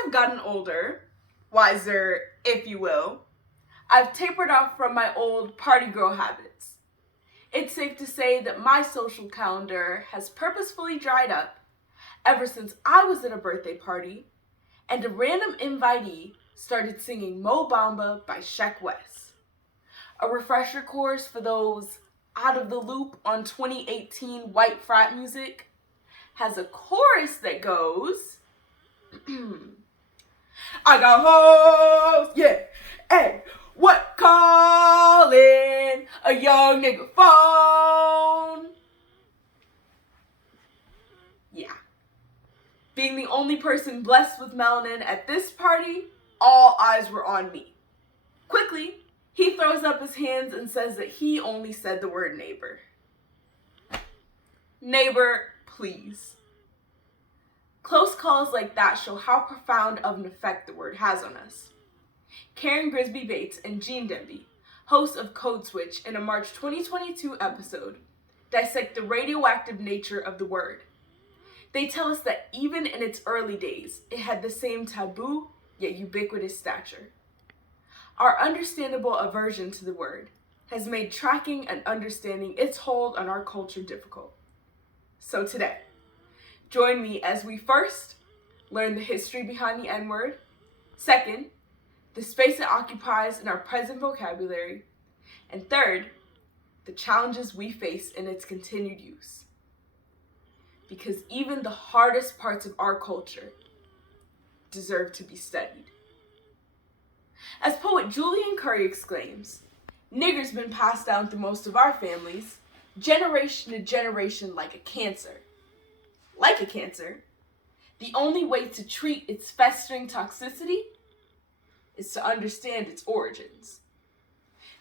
I've gotten older, wiser, if you will, I've tapered off from my old party girl habits. It's safe to say that my social calendar has purposefully dried up ever since I was at a birthday party and a random invitee started singing Mo Bamba by Sheck West. A refresher course for those out of the loop on 2018 white frat music has a chorus that goes, I got hoes, yeah, hey, what calling a young nigga phone? Yeah. Being the only person blessed with melanin at this party, all eyes were on me. Quickly, he throws up his hands and says that he only said the word neighbor. Neighbor, please. Close calls like that show how profound of an effect the word has on us. Karen Grisby Bates and Gene Demby, hosts of Code Switch in a March 2022 episode, dissect the radioactive nature of the word. They tell us that even in its early days, it had the same taboo yet ubiquitous stature. Our understandable aversion to the word has made tracking and understanding its hold on our culture difficult. So today, join me as we first learn the history behind the N-word, second, the space it occupies in our present vocabulary, and third, the challenges we face in its continued use. Because even the hardest parts of our culture deserve to be studied. As poet Julian Curry exclaims, nigger's been passed down through most of our families, generation to generation like a cancer. Like a cancer, the only way to treat its festering toxicity is to understand its origins.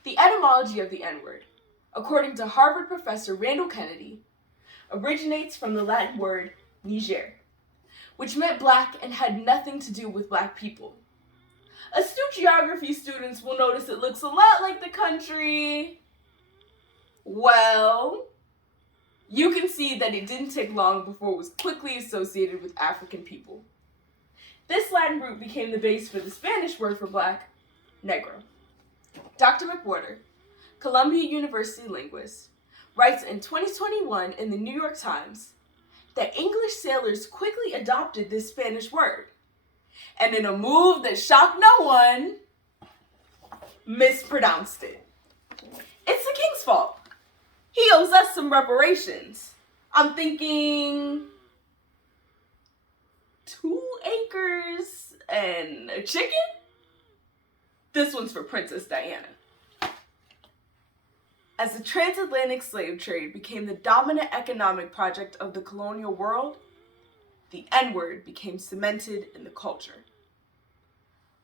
The etymology of the N-word, according to Harvard professor Randall Kennedy, originates from the Latin word Niger, which meant black and had nothing to do with black people. Astute geography students will notice it looks a lot like the country. Well, you can see that it didn't take long before it was quickly associated with African people. This Latin root became the base for the Spanish word for black, negro. Dr. McWhorter, Columbia University linguist, writes in 2021 in the New York Times that English sailors quickly adopted this Spanish word, and in a move that shocked no one, mispronounced it. It's the king's fault. He owes us some reparations. I'm thinking 2 acres and a chicken? This one's for Princess Diana. As the transatlantic slave trade became the dominant economic project of the colonial world, the N-word became cemented in the culture.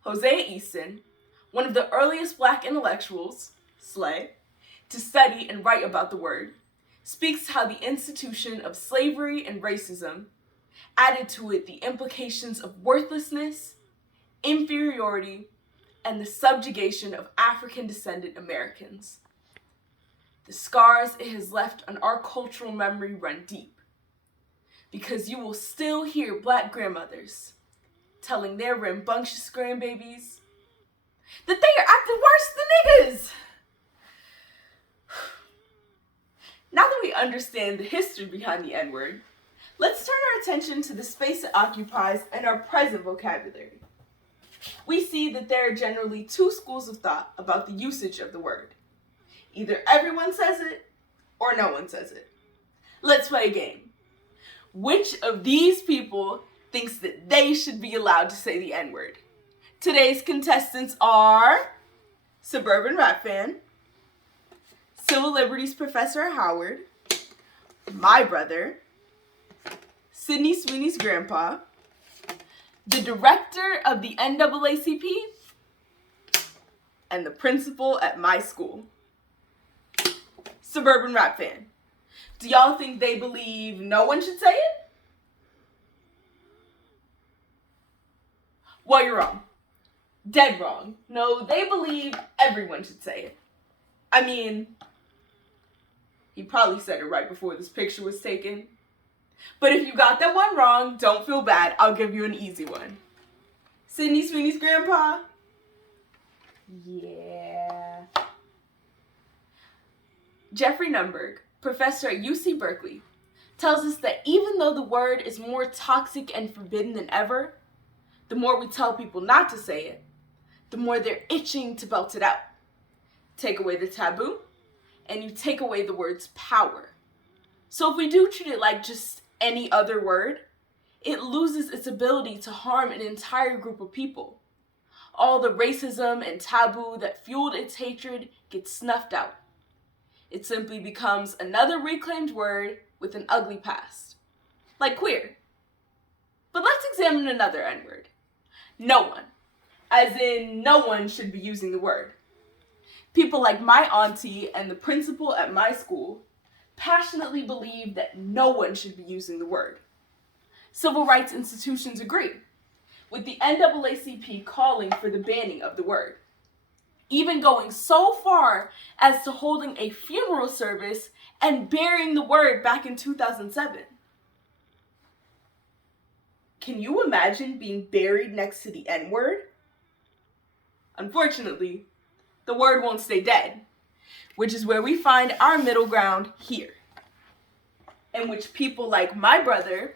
Hosea Easton, one of the earliest black intellectuals, Slay, to study and write about the word, speaks how the institution of slavery and racism added to it the implications of worthlessness, inferiority, and the subjugation of African-descended Americans. The scars it has left on our cultural memory run deep, because you will still hear black grandmothers telling their rambunctious grandbabies that they are acting worse than niggas. Now that we understand the history behind the N-word, let's turn our attention to the space it occupies in our present vocabulary. We see that there are generally 2 schools of thought about the usage of the word. Either everyone says it, or no one says it. Let's play a game. Which of these people thinks that they should be allowed to say the N-word? Today's contestants are Suburban Rap Fan, Civil Liberties Professor at Howard, my brother, Sydney Sweeney's grandpa, the director of the NAACP, and the principal at my school. Suburban Rap Fan, do y'all think they believe no one should say it? Well, you're wrong. Dead wrong. No, they believe everyone should say it. I mean, he probably said it right before this picture was taken. But if you got that one wrong, don't feel bad. I'll give you an easy one. Sydney Sweeney's grandpa? Yeah. Jeffrey Nunberg, professor at UC Berkeley, tells us that even though the word is more toxic and forbidden than ever, the more we tell people not to say it, the more they're itching to belt it out. Take away the taboo, and you take away the word's power. So if we do treat it like just any other word, it loses its ability to harm an entire group of people. All the racism and taboo that fueled its hatred gets snuffed out. It simply becomes another reclaimed word with an ugly past. Like queer. But let's examine another N-word. No one. As in, no one should be using the word. People like my auntie and the principal at my school passionately believe that no one should be using the word. Civil rights institutions agree, with the NAACP calling for the banning of the word, even going so far as to holding a funeral service and burying the word back in 2007. Can you imagine being buried next to the N-word? Unfortunately, the word won't stay dead, which is where we find our middle ground here, in which people like my brother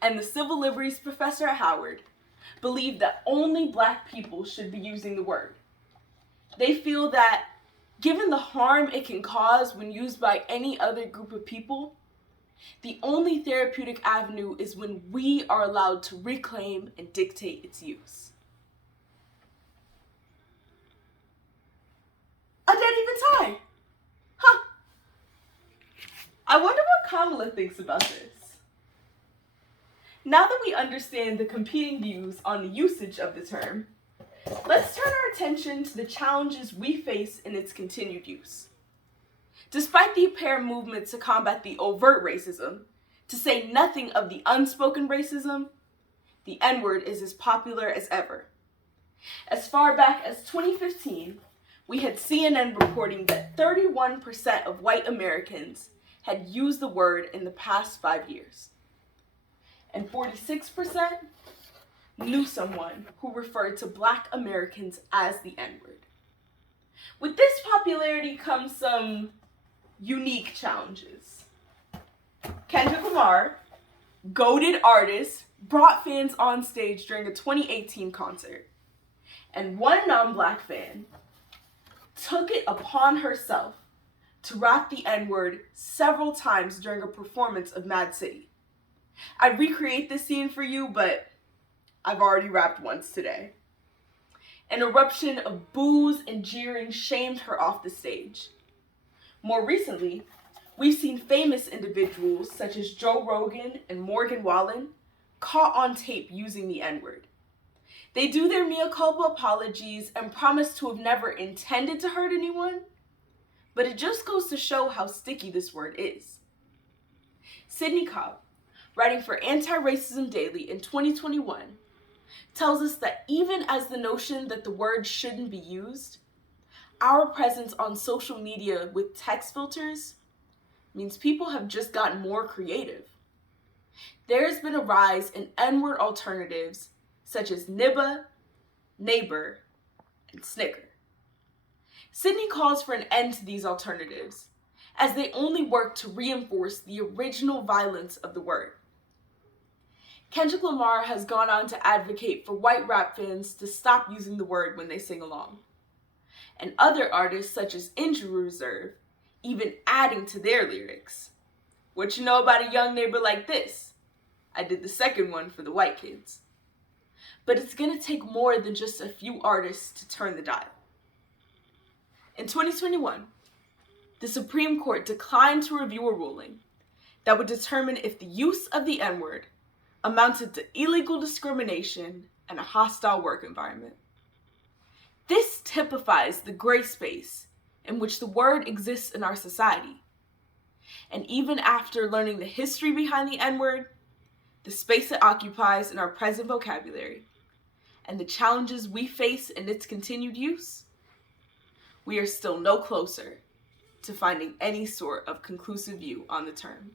and the civil liberties professor at Howard believe that only Black people should be using the word. They feel that, given the harm it can cause when used by any other group of people, the only therapeutic avenue is when we are allowed to reclaim and dictate its use. A dead even tie. Huh. I wonder what Kamala thinks about this. Now that we understand the competing views on the usage of the term, let's turn our attention to the challenges we face in its continued use. Despite the apparent movement to combat the overt racism, to say nothing of the unspoken racism, the N-word is as popular as ever. As far back as 2015, we had CNN reporting that 31% of white Americans had used the word in the past 5 years. And 46% knew someone who referred to Black Americans as the N-word. With this popularity comes some unique challenges. Kendrick Lamar, goated artist, brought fans on stage during a 2018 concert. And one non-Black fan took it upon herself to rap the N-word several times during a performance of Mad City. I'd recreate this scene for you, but I've already rapped once today. An eruption of boos and jeering shamed her off the stage. More recently, we've seen famous individuals such as Joe Rogan and Morgan Wallen caught on tape using the N-word. They do their mea culpa apologies and promise to have never intended to hurt anyone, but it just goes to show how sticky this word is. Sydney Cobb, writing for Anti-Racism Daily in 2021, tells us that even as the notion that the word shouldn't be used, our presence on social media with text filters means people have just gotten more creative. There's been a rise in N-word alternatives such as nibba, neighbor, and snicker. Sydney calls for an end to these alternatives, as they only work to reinforce the original violence of the word. Kendrick Lamar has gone on to advocate for white rap fans to stop using the word when they sing along. And other artists such as Injury Reserve even adding to their lyrics. What you know about a young neighbor like this? I did the second one for the white kids. But it's gonna take more than just a few artists to turn the dial. In 2021, the Supreme Court declined to review a ruling that would determine if the use of the N-word amounted to illegal discrimination and a hostile work environment. This typifies the gray space in which the word exists in our society. And even after learning the history behind the N-word, the space it occupies in our present vocabulary, and the challenges we face in its continued use, we are still no closer to finding any sort of conclusive view on the term.